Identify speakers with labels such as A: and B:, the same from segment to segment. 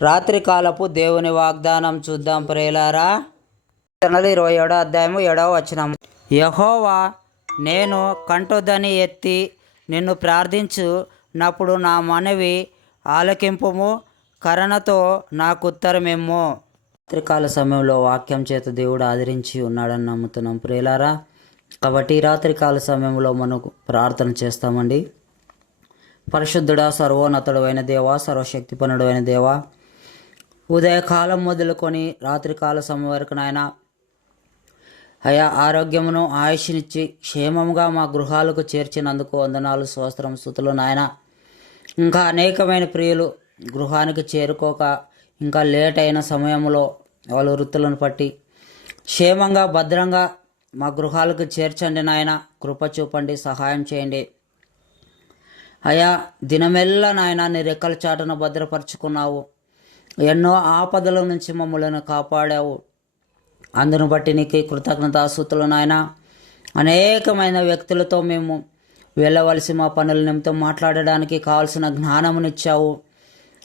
A: రాత్రికాలపు దేవుని వాగ్దానం చూద్దాం ప్రేలారా కీర్తనలు ఇరవై ఏడో అధ్యాయము ఏడవ వచనం యహోవా నేను కంటుదని ఎత్తి నిన్ను ప్రార్థించునప్పుడు నా మనవి ఆలకింపుము కరణతో నాకు ఉత్తరమేమో రాత్రికాల సమయంలో వాక్యం చేత దేవుడు ఆదరించి ఉన్నాడని నమ్ముతున్నాం ప్రియులారా. కాబట్టి రాత్రికాల సమయంలో మనకు ప్రార్థన చేస్తామండి. పరిశుద్ధుడా సర్వోన్నతుడు అయిన దేవా సర్వశక్తిపనుడు అయిన దేవా ఉదయకాలం మొదలుకొని రాత్రికాల సమయం వరకు నాయన అయా ఆరోగ్యమును ఆయుష్నిచ్చి క్షేమంగా మా గృహాలకు చేర్చినందుకు వందనాలు సంవత్సరం స్థుతులు నాయన. ఇంకా అనేకమైన ప్రియులు గృహానికి చేరుకోక ఇంకా లేట్ అయిన సమయంలో వాళ్ళ వృత్తులను పట్టి క్షేమంగా భద్రంగా మా గృహాలకు చేర్చండి నాయన కృప చూపండి సహాయం చేయండి. అయా దినమెల్లా నాయన నీ రెక్కల చాటును భద్రపరుచుకున్నావు. ఎన్నో ఆపదల నుంచి మమ్మల్ని కాపాడావు. అందును బట్టి నీకు కృతజ్ఞతాసూతులు నాయన. అనేకమైన వ్యక్తులతో మేము వెళ్ళవలసి మా పనుల నిమిత్తం మాట్లాడడానికి కావాల్సిన జ్ఞానమునిచ్చావు.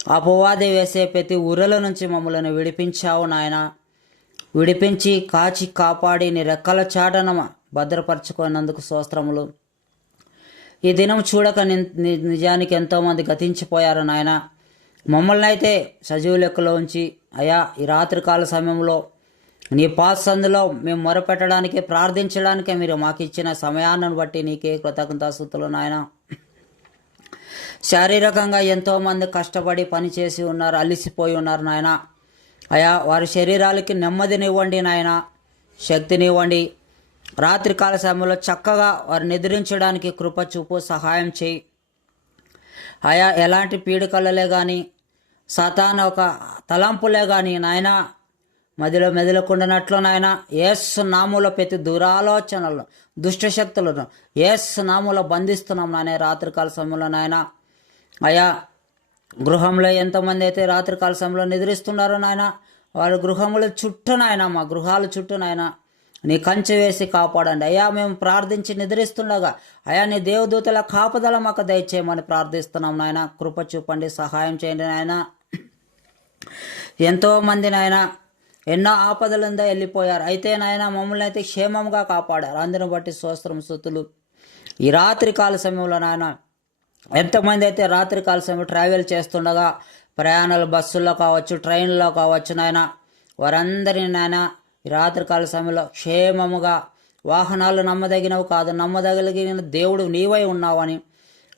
A: అపవాది వేసే ప్రతి ఉరల నుంచి మమ్మల్ని విడిపించావు నాయన. విడిపించి కాచి కాపాడి నీ రెక్కల చాటన భద్రపరచుకున్నందుకు సోస్త్రములు ఈ దినం చూడక ని- నిజానికి ఎంతోమంది గతించిపోయారు నాయన. మమ్మల్ని అయితే సజీవ లెక్కలో ఉంచి అయా ఈ రాత్రికాల సమయంలో నీ పాస్ సందులో మేము మొరపెట్టడానికి ప్రార్థించడానికే మీరు మాకు ఇచ్చిన సమయాన్ని బట్టి నీకే కృతజ్ఞతాస్థుతులు నాయన. శారీరకంగా ఎంతోమంది కష్టపడి పనిచేసి ఉన్నారు అలిసిపోయి ఉన్నారు నాయన. అయా వారి శరీరాలకి నెమ్మదినివ్వండి నాయన శక్తినివ్వండి. రాత్రికాల సమయంలో చక్కగా వారు నిద్రించడానికి కృప చూపు సహాయం చేయి. ఆయా ఎలాంటి పీడికలలే కానీ సతాన్ ఒక తలంపులే కానీ నాయన మదిలో మెదలకుండానట్లు నాయన ఏస్ నాముల ప్రతి దురాలోచనలు దుష్టశక్తులను ఏస్ నాములో బంధిస్తున్నాం నాయన రాత్రికాల సమయంలో నాయన. అయా గృహంలో ఎంతమంది అయితే రాత్రికాల సమయంలో నిద్రిస్తున్నారో నాయన వారి గృహముల చుట్టూ నాయన మా గృహాల చుట్టూ నాయన నీ కంచె వేసి కాపాడండి. అయ్యా మేము ప్రార్థించి నిద్రిస్తుండగా అయా నీ దేవదూతల కాపుదల మాకు దయచేయమని ప్రార్థిస్తున్నాం నాయన. కృప చూపండి సహాయం చేయండి నాయన. ఎంతోమంది నాయన ఎన్నో ఆపదలుందా వెళ్ళిపోయారు అయితే నాయన మమ్మల్ని అయితే క్షేమంగా కాపాడారు. అందును బట్టి సోస్త్రం సుతులు ఈ రాత్రి కాల సమయంలో నాయన ఎంతమంది అయితే రాత్రి కాల సమయంలో ట్రావెల్ చేస్తుండగా ప్రయాణాలు బస్సుల్లో కావచ్చు ట్రైన్లో కావచ్చు నాయన వారందరినీ నాయన ఈ రాత్రి కాల సమయంలో క్షేమముగా వాహనాలు నమ్మదగినవి కాదు నమ్మదగిన దేవుడు నీవై ఉన్నావని.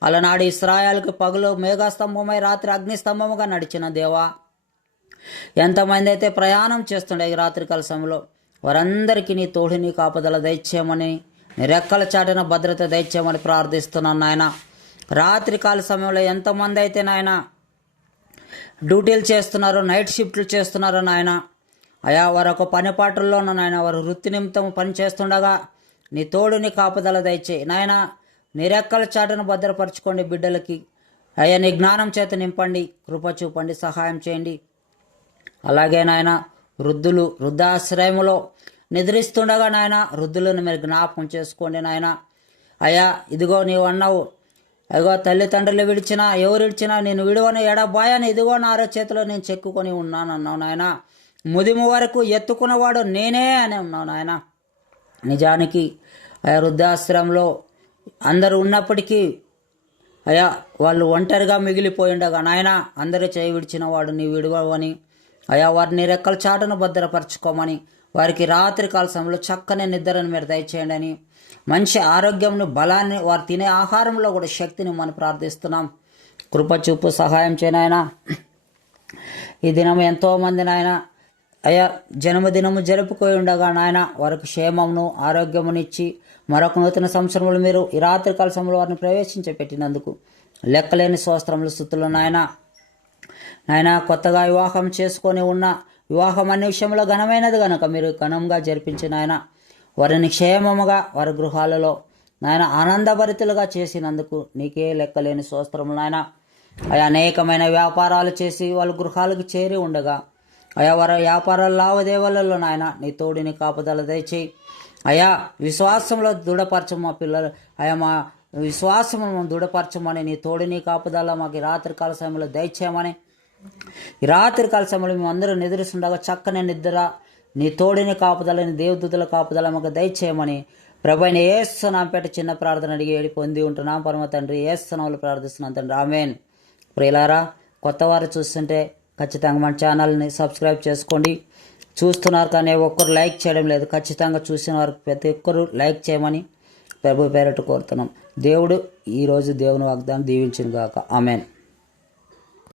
A: అలనాడు ఇస్రాయాలకు పగులు మేఘస్తంభమై రాత్రి అగ్నిస్తంభముగా నడిచిన దేవా ఎంతమంది అయితే ప్రయాణం చేస్తుండే ఈ రాత్రికాల సమయంలో వారందరికీ నీ తోడు నీ కాపుదల దయచేయమని నీ రెక్కల చాటున భద్రత దయచేయమని ప్రార్థిస్తున్నాను నాయన. రాత్రికాల సమయంలో ఎంతమంది అయితే నాయన డ్యూటీలు చేస్తున్నారు నైట్ షిఫ్ట్లు చేస్తున్నారు నాయన అయా వారు ఒక పనిపాటల్లోనూ నాయన వారు వృత్తి నిమిత్తం పని చేస్తుండగా నీ తోడుని కాపుదల దయచేయి. నాయన నీ రెక్కల చాటును భద్రపరచుకోండి బిడ్డలకి. అయ్యా నీ జ్ఞానం చేత నింపండి కృప చూపండి సహాయం చేయండి. అలాగే నాయన వృద్ధులు వృద్ధాశ్రయములో నిద్రిస్తుండగా నాయన వృద్ధులను మీరు జ్ఞాపకం చేసుకోండి నాయన. అయ్యా ఇదిగో నీవు అన్నావు. అదిగో తల్లిదండ్రులు విడిచినా ఎవరు విడిచినా నేను విడవను ఎడబాయని. ఇదిగో నా చేతిలో నేను చెక్కుకొని ఉన్నాను అన్నావు నాయన. ముదిము వరకు ఎత్తుకున్నవాడు నేనే అని ఉన్నావు నాయన. నిజానికి ఆయా వృద్ధాశ్రమంలో అందరూ ఉన్నప్పటికీ అయ్యా వాళ్ళు ఒంటరిగా మిగిలిపోయిండగా నాయన అందరూ చేయి విడిచిన వాడు నీ విడవని అయా వారిని రెక్కల చాటును భద్రపరచుకోమని వారికి రాత్రి కాల సమయంలో చక్కని నిద్రను మీరు దయచేయండి అని మంచి ఆరోగ్యంను బలాన్ని వారు తినే ఆహారంలో కూడా శక్తిని మనం ప్రార్థిస్తున్నాం. కృప చూపు సహాయం చేయనాయన ఈ దినం ఎంతోమంది నాయన అయ్యా జన్మదినము జరుపుకొని ఉండగా నాయన వారికి క్షేమమును ఆరోగ్యమునిచ్చి మరొక నూతన సంవత్సరంలో మీరు ఈ రాత్రికాల సమయంలో వారిని ప్రవేశించబెట్టినందుకు లెక్కలేని స్వస్త్రములు స్థుతులు నాయన. నాయన కొత్తగా వివాహం చేసుకొని ఉన్న వివాహం అనే విషయంలో ఘనమైనది గనక మీరు ఘనంగా జరిపించిన ఆయన వారిని క్షేమముగా వారి గృహాలలో నాయన ఆనందభరితులుగా చేసినందుకు నీకే లెక్కలేని స్వస్త్రములు నాయన. అయా అనేకమైన వ్యాపారాలు చేసి వాళ్ళ గృహాలకు చేరి ఉండగా అయా వారి వ్యాపారాల లావాదేవీలలో నాయన నీ తోడిని కాపుదల దయచేయి. అయా విశ్వాసంలో దృఢపరచు మా పిల్లలు అయా మా విశ్వాసము దృఢపరచమని నీ తోడిని కాపుదల మాకు రాత్రికాల సమయంలో దయచేయమని ఈ రాత్రి కాల సమయంలో మేము అందరూ నిద్రిస్తుండగా చక్కని నిద్ర నీ తోడిని కాపుదలని దేవదూతుల కాపుదల మాకు దయచేయమని ప్రభైన ఏస్తున్నాంపేట చిన్న ప్రార్థన అడిగి ఏడి పొంది ఉంటున్నాం. పరమ తండ్రి ఏస్తున్నాములు ప్రార్థిస్తున్నాం తండ్రి. ఆమెన్. ప్రియులారా కొత్త వారు చూస్తుంటే ఖచ్చితంగా మన ఛానల్ని సబ్స్క్రైబ్ చేసుకోండి. చూస్తున్నారు కానీ ఒక్కరు లైక్ చేయడం లేదు. ఖచ్చితంగా చూసిన వారు ప్రతి ఒక్కరు లైక్ చేయమని ప్రభు పేరట కోరుతున్నాం. దేవుడు ఈరోజు దేవుని వాగ్దానం దీవించిన గాక ఆమెన్.